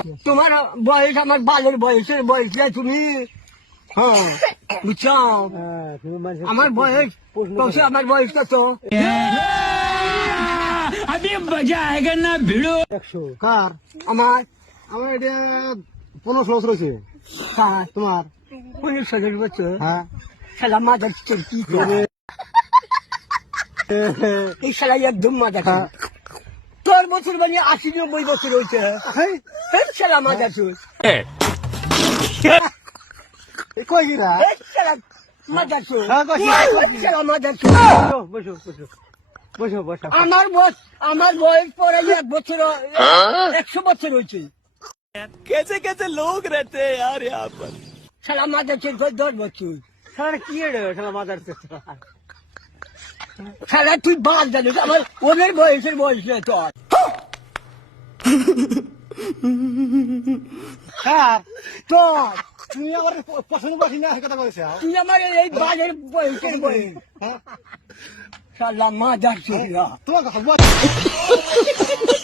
তোমার বয়স আমার বালের বয়সের বয়স না তুমি। হ্যাঁ বুঝছো, আমার বয়স কত, আমার বয়স কত? अभी मजा आएगा ना भिड़ो। 100 কার? আমার আমার এটা 15 বছর হয়েছে। কার তোমার? 15 বছর। হ্যাঁ শালা মাদার কি করে এই শালা একদম মাদার। তোর বছর মানে 80-90 বছর হয়েছে। এই শালা মাদার চোর, কই গিরা? এই শালা মাদার চোর, হ্যাঁ, কইছি, কইছি। এই শালা মাদার চোর। বসো বসো বসো বসো। আমার বয়স পরে 1 বছর 100 বছর হয়েছে। कैसे कैसे लोग रहते हैं यार यहाँ पर। শালা মাদার চোর কই 10 বছর। শালা কি রে শালা মাদার চোদ। শালা তুই বাদ জানিস আমার ওদের বয়সের বয়স নেই তোর। কার? তোর তুমি আমার পছন্দ করছি না কথা কইছো। তুই আমার এই বালের বয়সের বয়স। শালা মাদার চোর। তোমার কথা